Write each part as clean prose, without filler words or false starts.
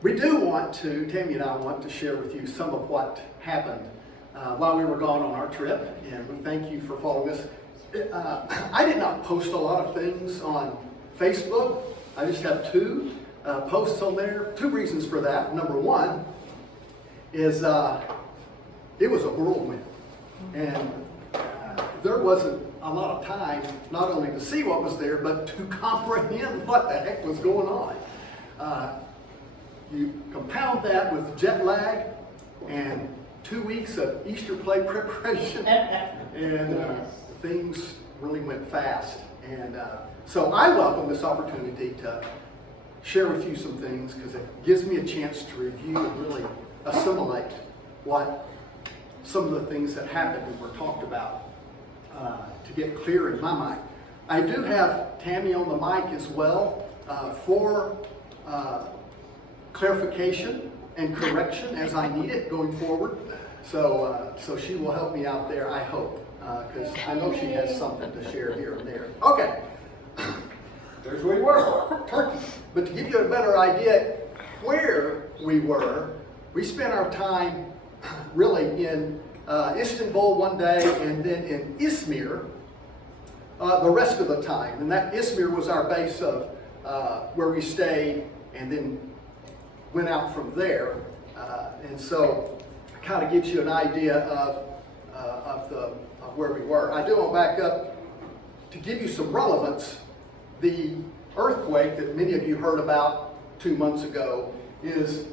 We do want to, Tammy and I want to share with you some of what happened while we were gone on our trip, and we thank you for following us. I did not post a lot of things on Facebook. I just have two posts on there. Two reasons for that. Number one is it was a whirlwind, and there wasn't a lot of time not only to see what was there, but to comprehend what the heck was going on. You compound that with jet lag and 2 weeks of Easter play preparation, and things really went fast. And so I welcome this opportunity to share with you some things, because it gives me a chance to review and really assimilate what some of the things that happened and were talked about to get clear in my mind. I do have Tammy on the mic as well for clarification and correction as I need it going forward. So she will help me out there, I hope, because I know she has something to share here and there. Okay, there's where we were, Turkey. But to give you a better idea where we were, we spent our time really in Istanbul one day, and then in Izmir the rest of the time. And that Izmir was our base of where we stayed, and then went out from there. And so it kind of gives you an idea of where we were. I do want to back up to give you some relevance. The earthquake that many of you heard about 2 months ago is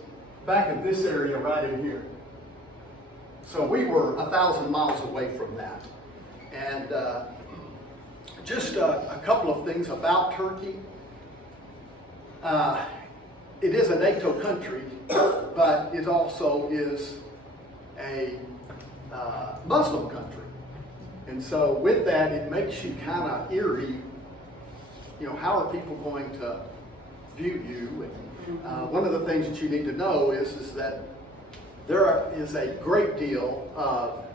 back in this area right in here. So we were 1,000 miles away from that. And just a couple of things about Turkey. It is a NATO country, but it also is a Muslim country. And so with that, it makes you kind of eerie. You know, how are people going to view you? And one of the things that you need to know is that there is a great deal of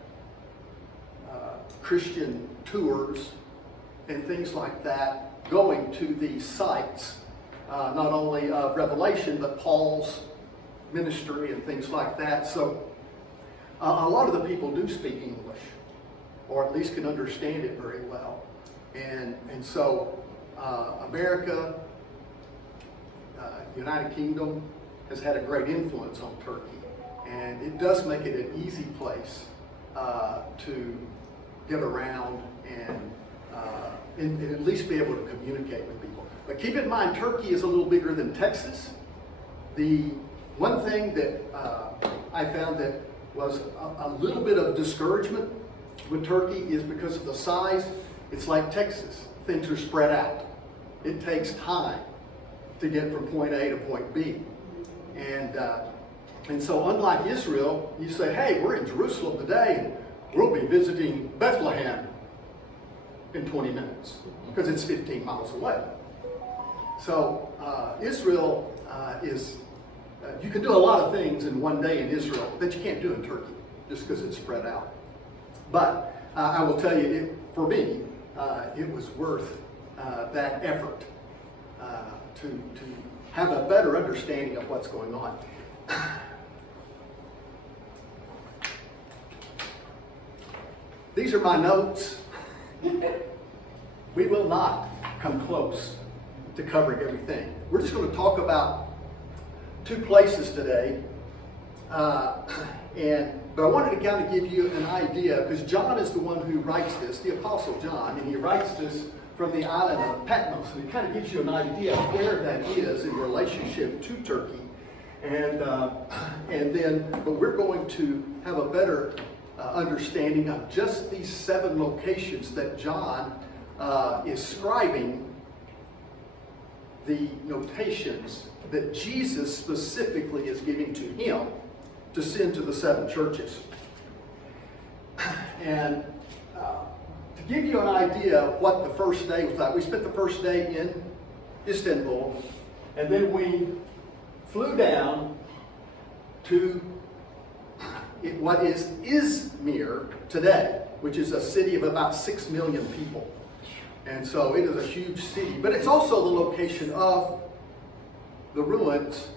Christian tours and things like that going to these sites, not only of Revelation, but Paul's ministry and things like that. So a lot of the people do speak English, or at least can understand it very well. And so America, United Kingdom has had a great influence on Turkey. And it does make it an easy place to get around and at least be able to communicate with people. But keep in mind, Turkey is a little bigger than Texas. The one thing that I found that was a little bit of discouragement with Turkey is because of the size. It's like Texas. Things are spread out. It takes time to get from point A to point B. And so unlike Israel, you say, hey, we're in Jerusalem today, and we'll be visiting Bethlehem in 20 minutes, because it's 15 miles away. So Israel is, you can do a lot of things in one day in Israel that you can't do in Turkey, just because it's spread out. But I will tell you, for me, it was worth that effort to have a better understanding of what's going on. These are my notes. We will not come close to covering everything. We're just going to talk about 2 places today. But I wanted to kind of give you an idea, because John is the one who writes this, the Apostle John, and he writes this from the island of Patmos. And it kind of gives you an idea of where that is in relationship to Turkey. But we're going to have a better understanding of just these 7 locations that John is scribing the notations that Jesus specifically is giving to him to send to the 7 churches. And to give you an idea of what the first day was like, we spent the first day in Istanbul, and then we flew down to what is Izmir today, which is a city of about 6 million people. And so it is a huge city, but it's also the location of the ruins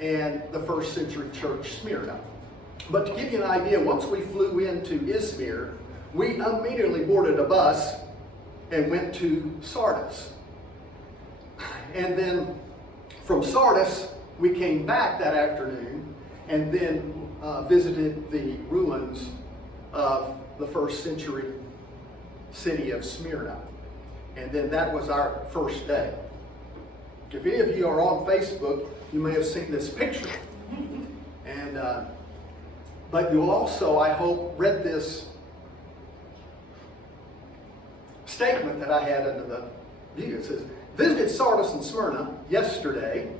and the first century church, Smyrna. But to give you an idea, once we flew into Izmir, we immediately boarded a bus and went to Sardis. And then from Sardis, we came back that afternoon and then visited the ruins of the first century city of Smyrna. And then that was our first day. If any of you are on Facebook, you may have seen this picture. And but you'll also, I hope, read this statement that I had under the view. It says, visited Sardis and Smyrna yesterday.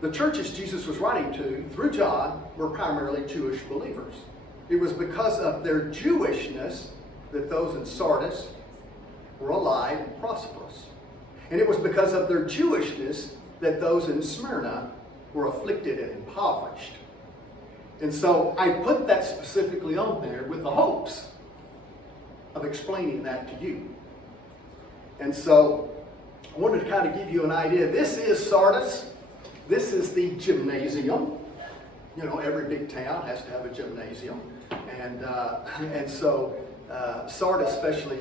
The churches Jesus was writing to, through John, were primarily Jewish believers. It was because of their Jewishness that those in Sardis were alive and prosperous. And it was because of their Jewishness that those in Smyrna were afflicted and impoverished. And so I put that specifically on there with the hopes of explaining that to you. And so I wanted to kind of give you an idea. This is Sardis. This is the gymnasium. You know, every big town has to have a gymnasium. And so Sardis especially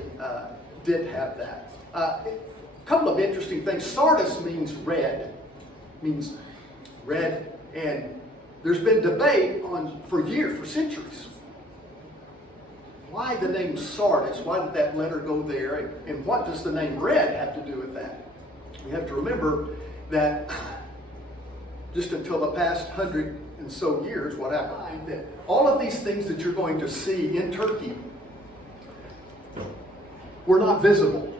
did have that. A couple of interesting things. Sardis means red. And there's been debate for years, for centuries. Why the name Sardis? Why did that letter go there? And what does the name red have to do with that? You have to remember that just until the past 100 and so years, what happened? That all of these things that you're going to see in Turkey were not visible.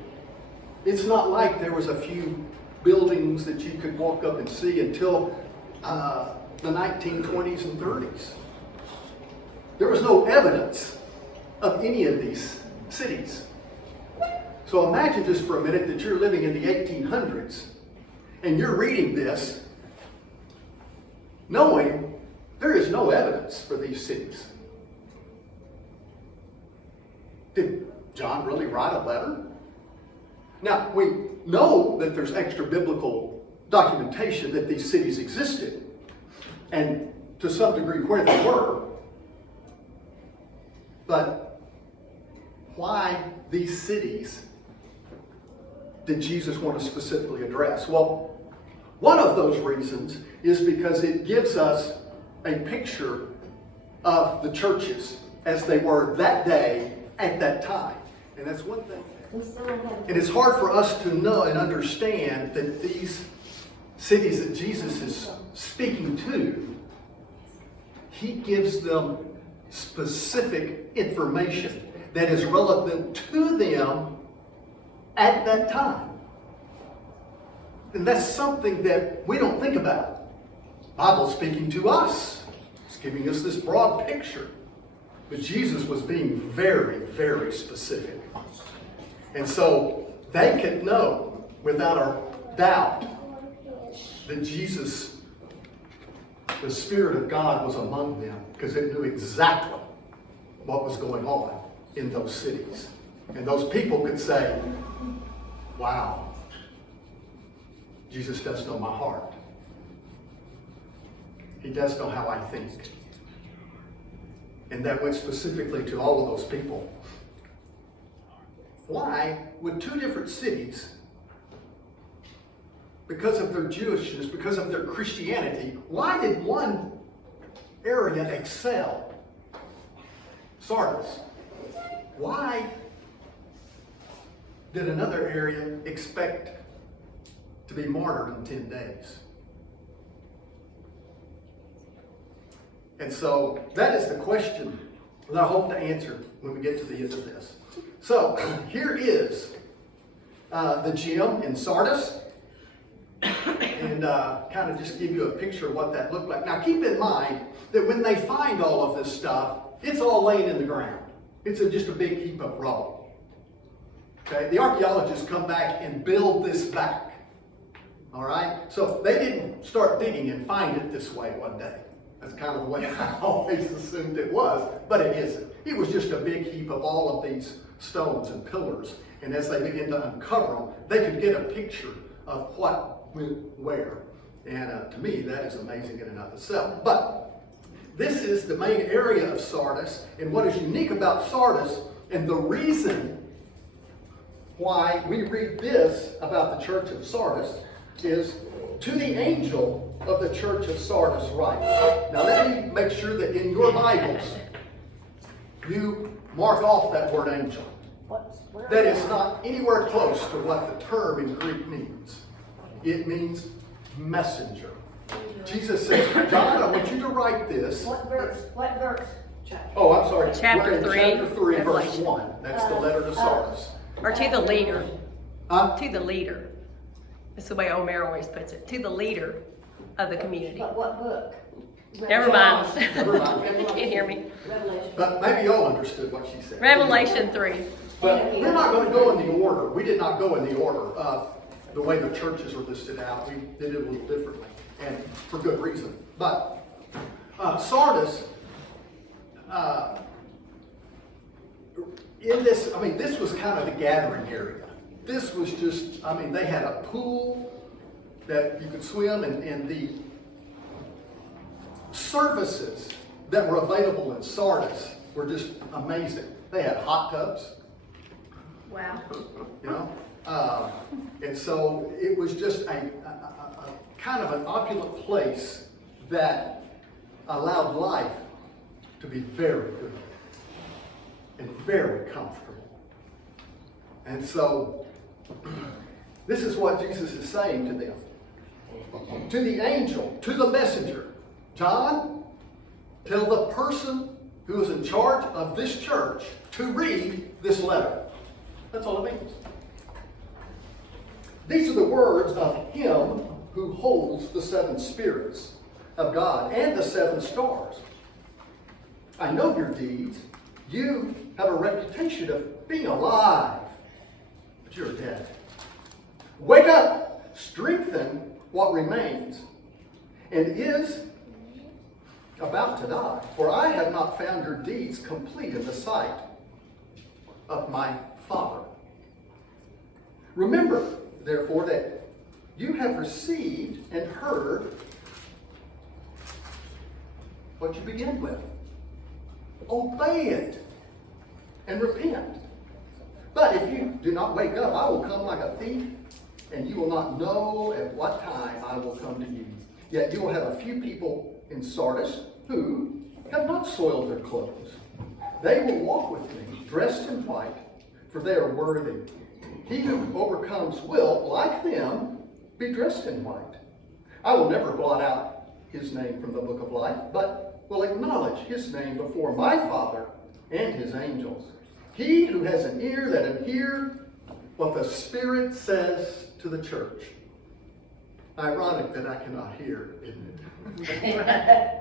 It's not like there was a few buildings that you could walk up and see until the 1920s and 30s. There was no evidence of any of these cities. So imagine just for a minute that you're living in the 1800s and you're reading this knowing there is no evidence for these cities. Did John really write a letter? Now, we know that there's extra biblical documentation that these cities existed, and to some degree where they were. But why these cities did Jesus want to specifically address? Well, one of those reasons is because it gives us a picture of the churches as they were that day at that time. And that's one thing. And it's hard for us to know and understand that these cities that Jesus is speaking to, he gives them specific information that is relevant to them at that time. And that's something that we don't think about. The Bible's speaking to us. It's giving us this broad picture. But Jesus was being very, very specific. And so they could know without a doubt that Jesus, the Spirit of God, was among them, because it knew exactly what was going on in those cities. And those people could say, wow, Jesus does know my heart. He does know how I think. And that went specifically to all of those people. Why would two different cities, because of their Jewishness, because of their Christianity, why did one area excel? Sardis. Why did another area expect to be martyred in 10 days? And so that is the question that I hope to answer when we get to the end of this. So here is the gym in Sardis, and kind of just give you a picture of what that looked like. Now keep in mind that when they find all of this stuff, it's all laying in the ground. It's just a big heap of rubble. Okay, the archaeologists come back and build this back. All right, so they didn't start digging and find it this way one day. That's kind of the way I always assumed it was, but it isn't. It was just a big heap of all of these stones and pillars. And as they began to uncover them, they could get a picture of what went where. And to me, that is amazing in and of itself. But this is the main area of Sardis. And what is unique about Sardis, and the reason why we read this about the church of Sardis, is to the angel of the church of Sardis write. Now let me make sure that in your Bibles, you mark off that word angel. That is not anywhere close to what the term in Greek means. It means messenger. Jesus says, John, I want you to write this. What verse? What verse? Oh, I'm sorry. Chapter We're in 3, chapter 3, verse Revelation. 1. That's the letter to Sardis. Or to the leader. To the leader. That's the way Omer always puts it. To the leader of the community. But what book? Never mind. Never mind. Can't hear me. Revelation. But maybe y'all understood what she said. Revelation 3. But we're not going to go in the order. We did not go in the order of the way the churches are listed out. We did it a little differently, and for good reason. But Sardis, in this, I mean, this was kind of the gathering area. This was just, I mean, they had a pool that you could swim in, and the services that were available in Sardis were just amazing. They had hot tubs. Wow. You know, and so it was just a kind of an opulent place that allowed life to be very good and very comfortable. And so this is what Jesus is saying to them. To the angel, to the messenger, John, tell the person who is in charge of this church to read this letter. That's all it means. These are the words of him who holds the 7 spirits of God and the 7 stars. I know your deeds. You have a reputation of being alive, but you're dead. Wake up, strengthen what remains and is about to die. For I have not found your deeds complete in the sight of my Father. Remember, therefore, that you have received and heard what you begin with. Obey it and repent. But if you do not wake up, I will come like a thief, and you will not know at what time I will come to you. Yet you will have a few people in Sardis who have not soiled their clothes. They will walk with me, dressed in white, for they are worthy. He who overcomes will, like them, be dressed in white. I will never blot out his name from the book of life, but will acknowledge his name before my Father and his angels. He who has an ear, let him hear what the Spirit says to the church. Ironic that I cannot hear, isn't it?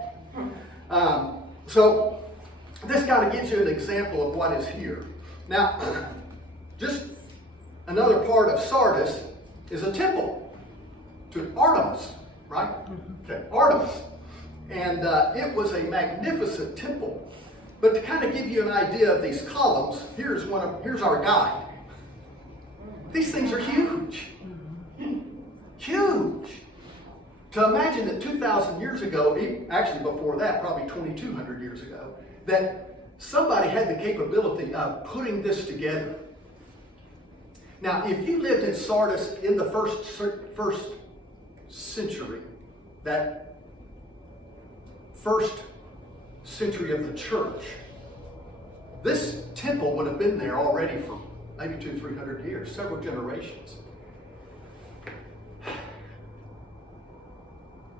So this kind of gives you an example of what is here. Now, just another part of Sardis is a temple to Artemis, right? Okay, Artemis. And it was a magnificent temple. But to kind of give you an idea of these columns, here's our guide. These things are huge. Huge. To imagine that 2,000 years ago, actually before that, probably 2,200 years ago, that somebody had the capability of putting this together. Now, if you lived in Sardis in the first century, that first century of the church, this temple would have been there already for maybe 200-300 years, several generations.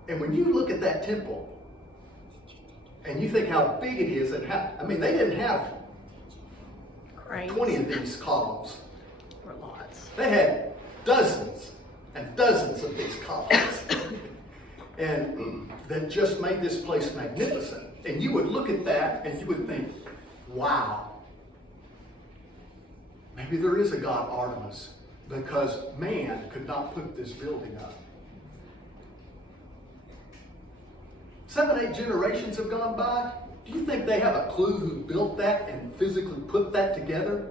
And when you look at that temple, and you think how big it is, and how, I mean, they didn't have 20 of these columns. Or lots. They had dozens and dozens of these columns. And that just made this place magnificent. And you would look at that and you would think, wow, maybe there is a god Artemis, because man could not put this building up. 7-8 generations have gone by. Do you think they have a clue who built that and physically put that together?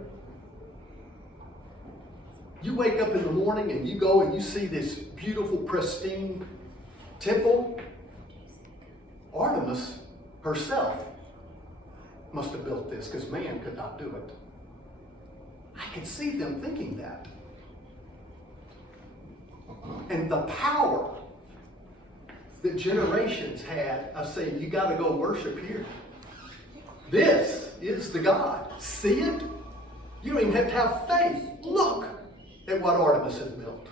You wake up in the morning and you go and you see this beautiful, pristine temple, Artemis herself must have built this because man could not do it. I could see them thinking that. And the power that generations had of saying, you got to go worship here. This is the God. See it? You don't even have to have faith. Look at what Artemis has built.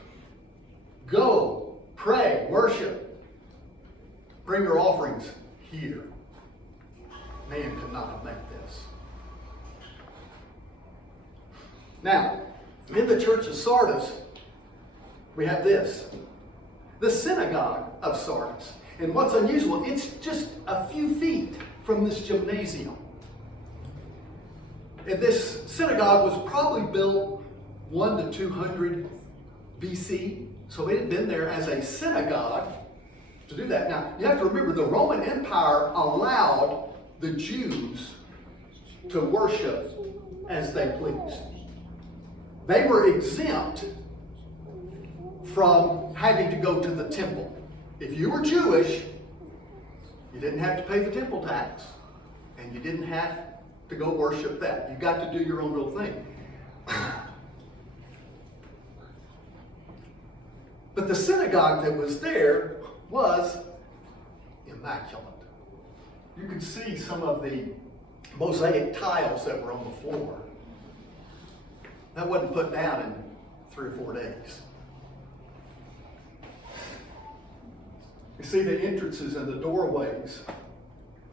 Go, pray, worship. Bring your offerings here. Man could not have made this. Now, in the church of Sardis, we have this. The synagogue of Sardis. And what's unusual, it's just a few feet from this gymnasium. And this synagogue was probably built 1 to 200 BC. So it had been there as a synagogue to do that. Now, you have to remember, the Roman Empire allowed the Jews to worship as they pleased. They were exempt from having to go to the temple. If you were Jewish, you didn't have to pay the temple tax, and you didn't have to go worship that. You got to do your own little thing. But the synagogue that was there was immaculate. You could see some of the mosaic tiles that were on the floor. That wasn't put down in 3 or 4 days. You see the entrances and the doorways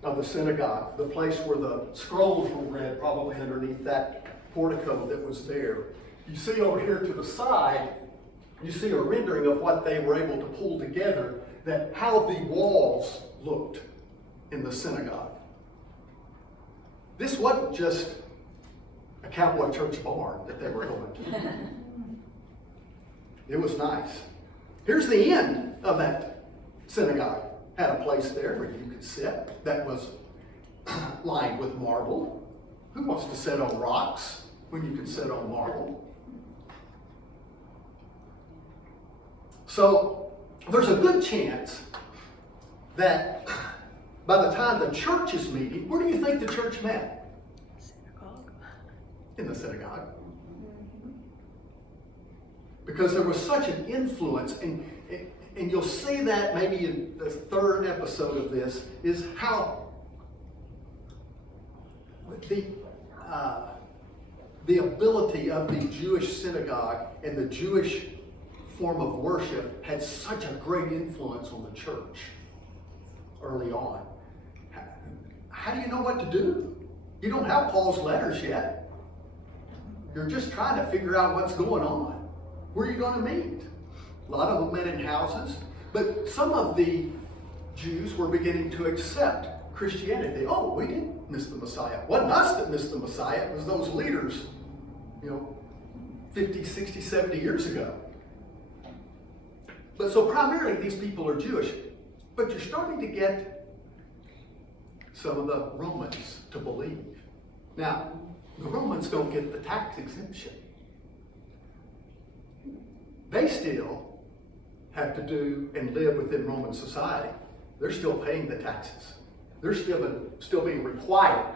of the synagogue, the place where the scrolls were read, probably underneath that portico that was there. You see over here to the side, you see a rendering of what they were able to pull together, that how the walls looked in the synagogue. This wasn't just a cowboy church barn that they were going to. It was nice. Here's the end of that synagogue. Had a place there where you could sit that was lined with marble. Who wants to sit on rocks when you can sit on marble? So there's a good chance that by the time the church is meeting, where do you think the church met? Synagogue. In the synagogue. Because there was such an influence, and you'll see that maybe in the 3rd episode of this, is how the ability of the Jewish synagogue and the Jewish form of worship had such a great influence on the church early on. How do you know what to do? You don't have Paul's letters yet. You're just trying to figure out what's going on. Where are you going to meet? A lot of them met in houses, but some of the Jews were beginning to accept Christianity. Oh, we didn't miss the Messiah. It wasn't us that missed the Messiah. It was those leaders, 50, 60, 70 years ago. But so primarily these people are Jewish, but you're starting to get some of the Romans to believe. Now, the Romans don't get the tax exemption. They still have to do and live within Roman society. They're still paying the taxes. They're still being required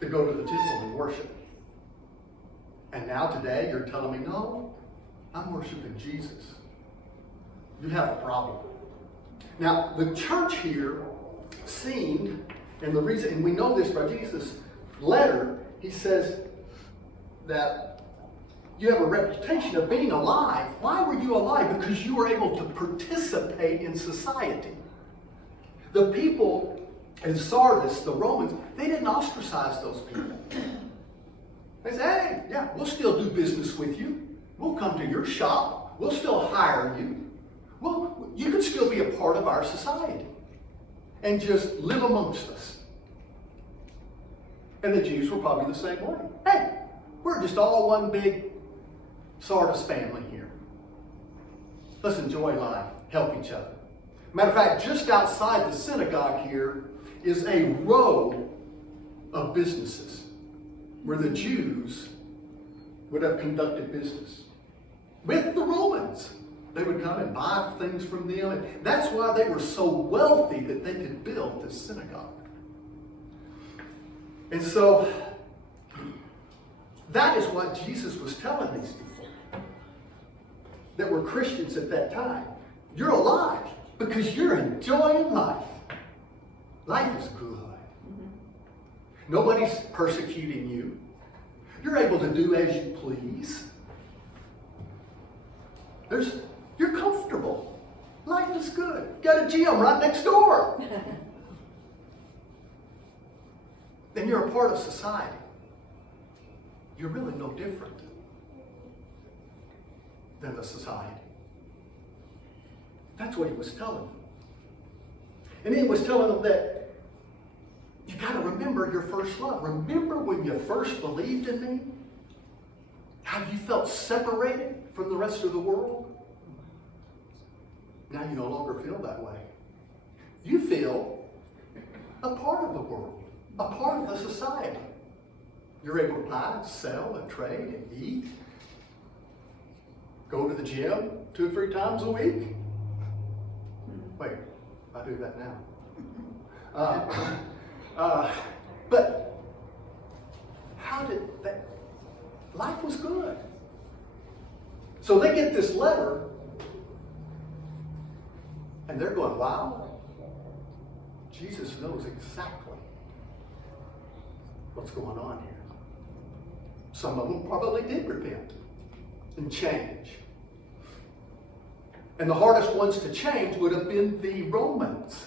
to go to the temple and worship. And now today you're telling me, no, I'm worshiping Jesus. You have a problem. Now, the church here seemed, and the reason, and we know this by Jesus' letter, he says that you have a reputation of being alive. Why were you alive? Because you were able to participate in society. The people in Sardis, the Romans, they didn't ostracize those people. They said, hey, yeah, we'll still do business with you. We'll come to your shop. We'll still hire you. Well, you can still be a part of our society and just live amongst us. And the Jews were probably the same way. Hey, we're just all one big Sardis family here. Let's enjoy life, help each other. Matter of fact, just outside the synagogue here is a row of businesses where the Jews would have conducted business with the Romans. They would come and buy things from them. And that's why they were so wealthy that they could build this synagogue. And so that is what Jesus was telling these people that were Christians at that time. You're alive because you're enjoying life. Life is good. Nobody's persecuting you. You're able to do as you please. You're comfortable. Life is good. You've got a gym right next door. Then you're a part of society. You're really no different than the society. That's what he was telling them. And he was telling them that you got to remember your first love. Remember when you first believed in me? How you felt separated from the rest of the world? Now you no longer feel that way. You feel a part of the world, a part of the society. You're able to buy and sell and trade and eat. Go to the gym 2 or 3 times a week. Wait, I do that now. But how did that? Life was good. So they get this letter, and they're going, wow, Jesus knows exactly what's going on here. Some of them probably did repent and change. And the hardest ones to change would have been the Romans.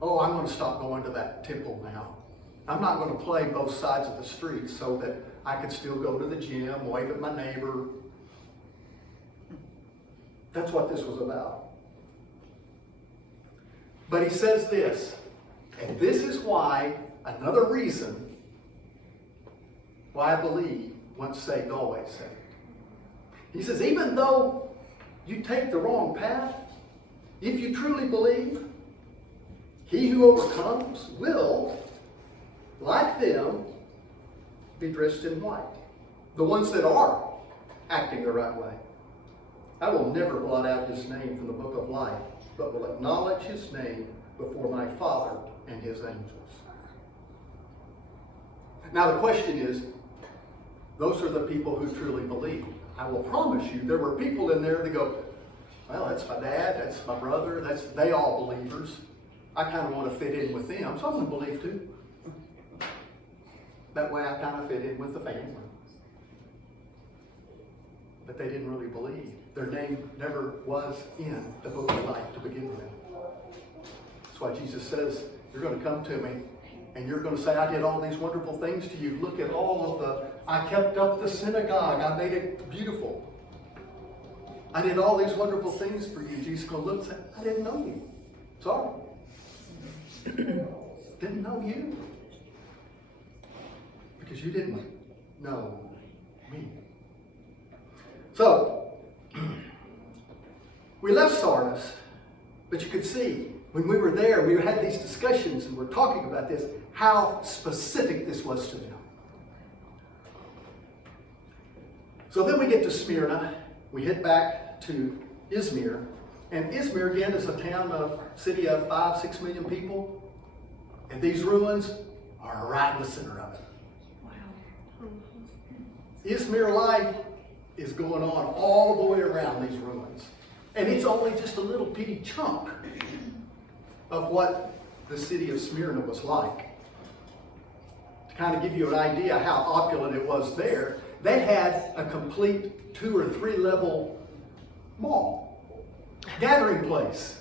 Oh, I'm going to stop going to that temple now. I'm not going to play both sides of the street so that I can still go to the gym, wave at my neighbor. That's what this was about. But he says this, and this is why, another reason why I believe once saved, always saved. He says, even though you take the wrong path, if you truly believe, he who overcomes will, like them, be dressed in white. The ones that are acting the right way. I will never blot out his name from the book of life, but will acknowledge his name before my Father and his angels. Now the question is, those are the people who truly believe. I will promise you, there were people in there that go, well, that's my dad, that's my brother, they all believers. I kind of want to fit in with them, so I'm going to believe too. That way I kind of fit in with the family. But they didn't really believe. Their name never was in the book of life to begin with. That's why Jesus says, you're going to come to me and you're going to say, I did all these wonderful things to you. Look at all of I kept up the synagogue. I made it beautiful. I did all these wonderful things for you. Jesus is going to look and say, I didn't know you. Sorry. Didn't know you. Because you didn't know me. So, we left Sardis, but you could see when we were there, we had these discussions and we're talking about this, how specific this was to them. So then we get to Smyrna. We head back to Izmir. And Izmir, again, is a city of 5-6 million people. And these ruins are right in the center of it. Wow. Izmir life is going on all the way around these ruins. And it's only just a little bitty chunk of what the city of Smyrna was like. To kind of give you an idea how opulent it was there, they had a complete 2 or 3 level mall, gathering place,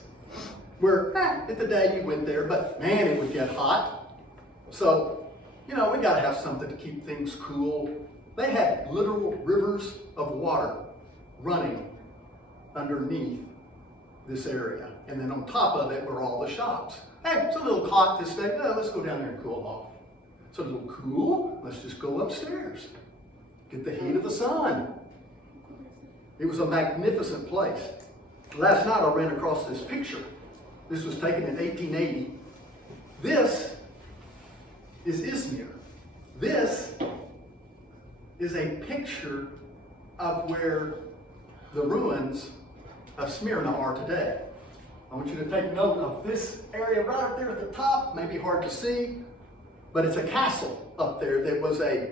where at the day you went there, but man, it would get hot. So, we got to have something to keep things cool. They had literal rivers of water running underneath this area. And then on top of it were all the shops. Hey, it's a little hot this day. Oh, let's go down there and cool off. It's a little cool. Let's just go upstairs. Get the heat of the sun. It was a magnificent place. Last night I ran across this picture. This was taken in 1880. This is Izmir. This is a picture of where the ruins of Smyrna are today. I want you to take note of this area right up there at the top. Maybe hard to see, but it's a castle up there that was a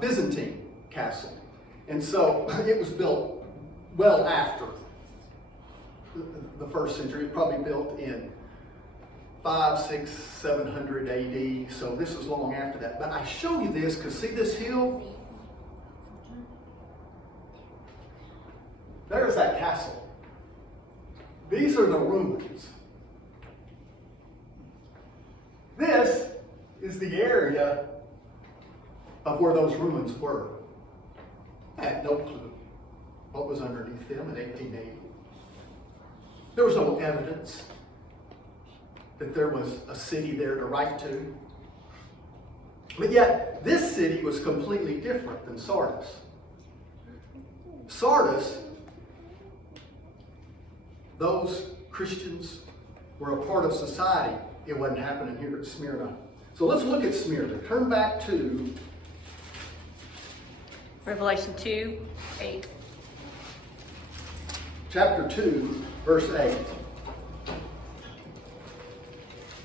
Byzantine castle. And so it was built well after the first century. It was probably built in 500, 600, 700 AD. So this is long after that. But I show you this because see this hill? There's that castle. These are the ruins. This is the area of where those ruins were. I had no clue what was underneath them in 1880. There was no evidence that there was a city there to write to. But yet, this city was completely different than Sardis. Sardis, those Christians were a part of society. It wasn't happening here at Smyrna. So let's look at Smyrna. Turn back to Revelation 2:8. chapter 2, verse 8.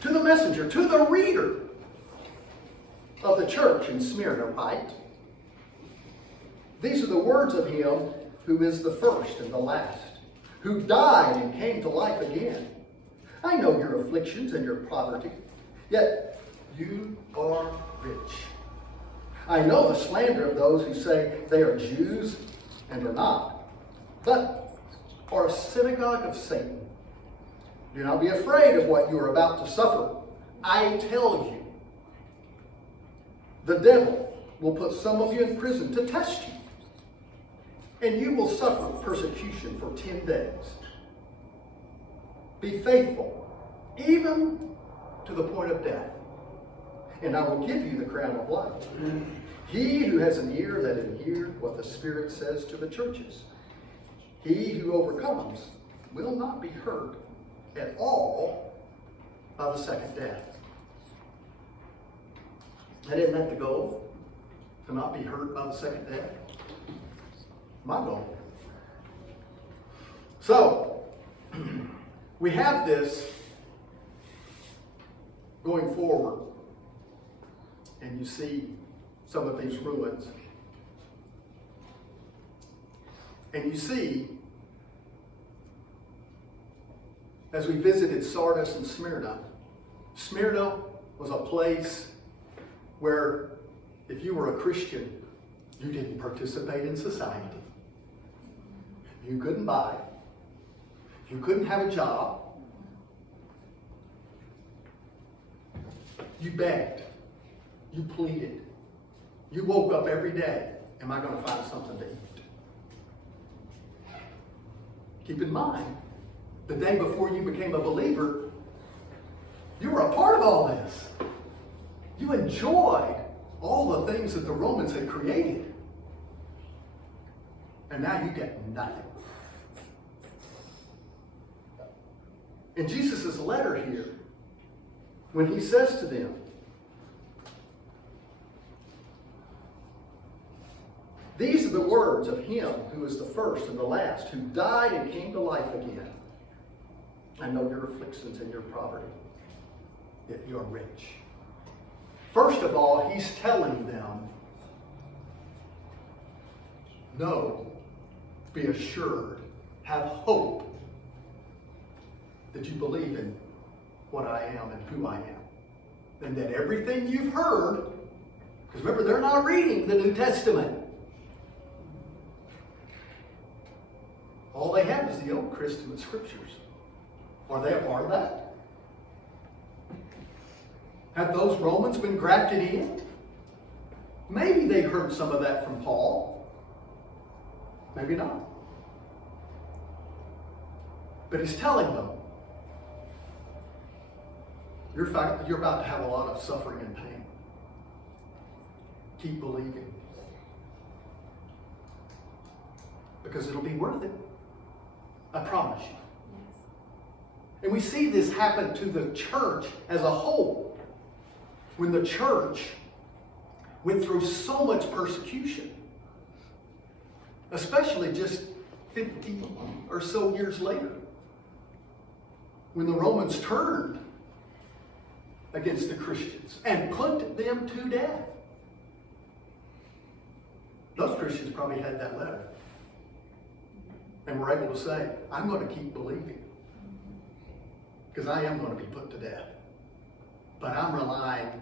To the messenger, to the reader of the church in Smyrna, write, these are the words of him who is the first and the last, who died and came to life again. I know your afflictions and your poverty, yet you are rich. I know the slander of those who say they are Jews and are not, but are a synagogue of Satan. Do not be afraid of what you are about to suffer. I tell you, the devil will put some of you in prison to test you, and you will suffer persecution for 10 days. Be faithful, even to the point of death, and I will give you the crown of life. He who has an ear, let him hear what the Spirit says to the churches. He who overcomes will not be hurt at all by the second death. And isn't that the goal? To not be hurt by the second death? My goal. So, we have this going forward, and you see some of these ruins. And you see, as we visited Sardis and Smyrna, Smyrna was a place where if you were a Christian, you didn't participate in society. You couldn't buy. You couldn't have a job. You begged. You pleaded. You woke up every day. Am I going to find something to eat? Keep in mind, the day before you became a believer, you were a part of all this. You enjoyed all the things that the Romans had created. And now you get nothing. In Jesus' letter here, when he says to them, these are the words of him who is the first and the last, who died and came to life again. I know your afflictions and your poverty, yet you are rich. First of all, he's telling them, know, be assured, have hope that you believe in what I am and who I am. And that everything you've heard, because remember, they're not reading the New Testament. All they have is the Old Testament scriptures. Are they a part of that? Have those Romans been grafted in? Maybe they heard some of that from Paul. Maybe not. But he's telling them, you're about to have a lot of suffering and pain. Keep believing. Because it'll be worth it. I promise you. And we see this happen to the church as a whole. When the church went through so much persecution, especially just 50 or so years later, when the Romans turned against the Christians and put them to death. Those Christians probably had that letter and were able to say, I'm going to keep believing because I am going to be put to death. But I'm relying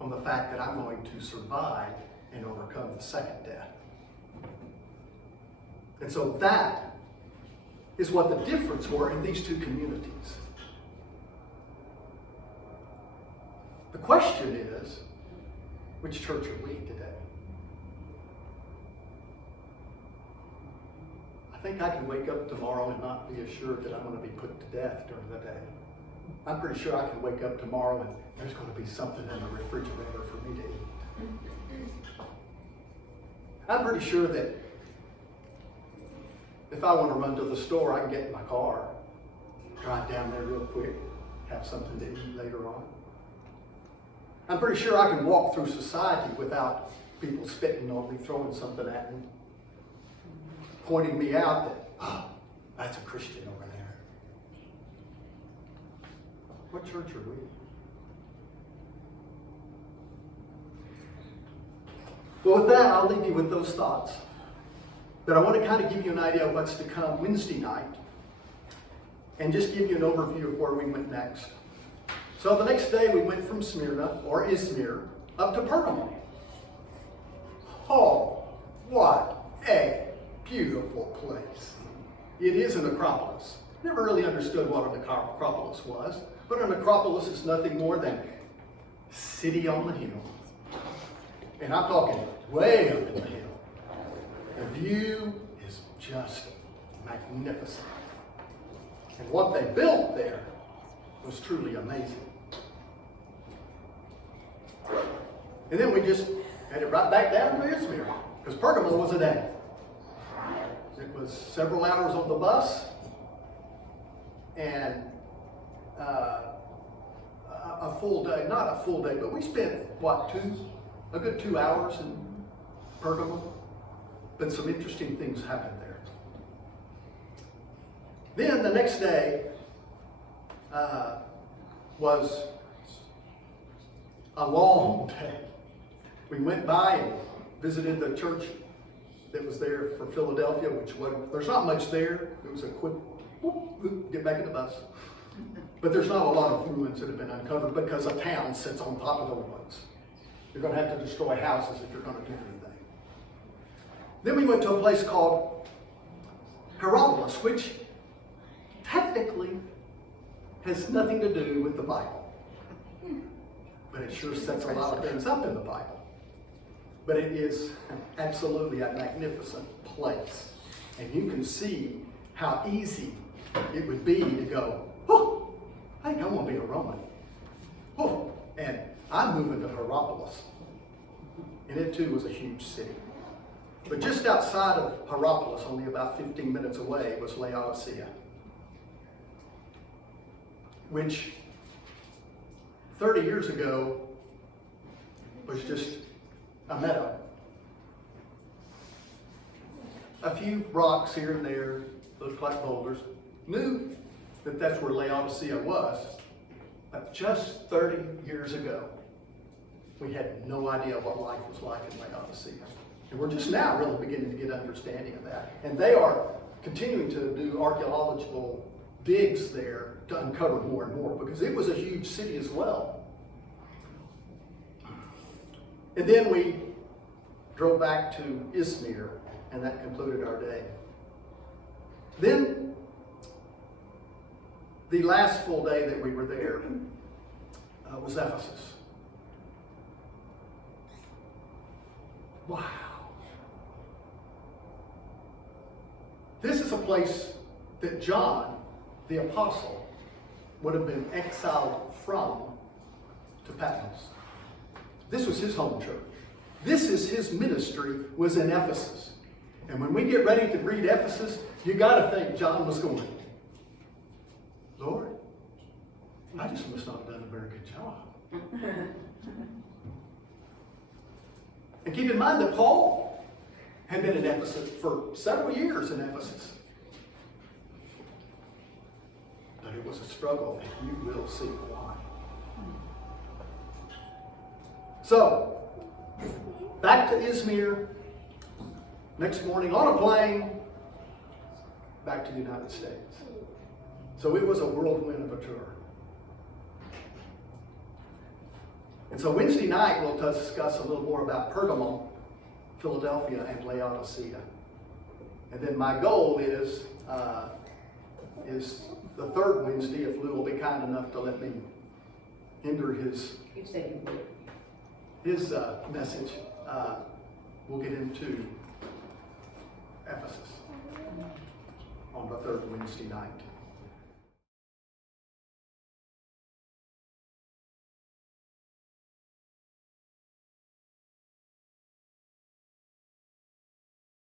on the fact that I'm going to survive and overcome the second death. And so that is what the difference were in these two communities. The question is, which church are we today? I think I can wake up tomorrow and not be assured that I'm going to be put to death during the day. I'm pretty sure I can wake up tomorrow and there's going to be something in the refrigerator for me to eat. I'm pretty sure that if I want to run to the store, I can get in my car, drive down there real quick, have something to eat later on. I'm pretty sure I can walk through society without people spitting on me, throwing something at me, pointing me out that, oh, that's a Christian over there. What church are we? Well, with that, I'll leave you with those thoughts. But I want to kind of give you an idea of what's to come Wednesday night and just give you an overview of where we went next. So the next day we went from Smyrna, or Izmir, up to Pergamum. Oh, what a beautiful place. It is an acropolis. Never really understood what an acropolis was, but an acropolis is nothing more than city on the hill. And I'm talking way up in the hill. The view is just magnificent. And what they built there was truly amazing. And then we just headed right back down to Izmir, because Pergamum was a day. It was several hours on the bus, and a full day, not a full day, but we spent, a good 2 hours in Pergamum. But some interesting things happened there. Then the next day was a long day. We went by and visited the church that was there for Philadelphia, which there's not much there. It was a quick, whoop, get back in the bus. But there's not a lot of ruins that have been uncovered because a town sits on top of the ruins. You're going to have to destroy houses if you're going to do anything. Then we went to a place called Hierapolis, which technically has nothing to do with the Bible. But it sure sets a lot of things up in the Bible. But it is absolutely a magnificent place. And you can see how easy it would be to go, oh, I think I want to be a Roman. Oh, and I'm moving to Hierapolis. And it too was a huge city. But just outside of Hierapolis, only about 15 minutes away, was Laodicea, which 30 years ago was just a meadow. A few rocks here and there, looked like boulders. Knew that that's where Laodicea was, but just 30 years ago, we had no idea what life was like in Laodicea. And we're just now really beginning to get understanding of that. And they are continuing to do archaeological digs there to uncover more and more, because it was a huge city as well. And then we drove back to Izmir, and that concluded our day. Then, the last full day that we were there was Ephesus. Wow. This is a place that John, the apostle, would have been exiled from to Patmos. This was his home church. This is his ministry, was in Ephesus. And when we get ready to read Ephesus, you got to think John was going, Lord, I just must not have done a very good job. And keep in mind that Paul had been in Ephesus for several years in Ephesus. But it was a struggle, and you will see why. So, back to Izmir. Next morning on a plane, back to the United States. So it was a whirlwind of a tour. And so Wednesday night we'll discuss a little more about Pergamum, Philadelphia, and Laodicea. And then my goal is the third Wednesday, if Lou will be kind enough to let me hinder his message. We'll get into Ephesus on the third Wednesday night.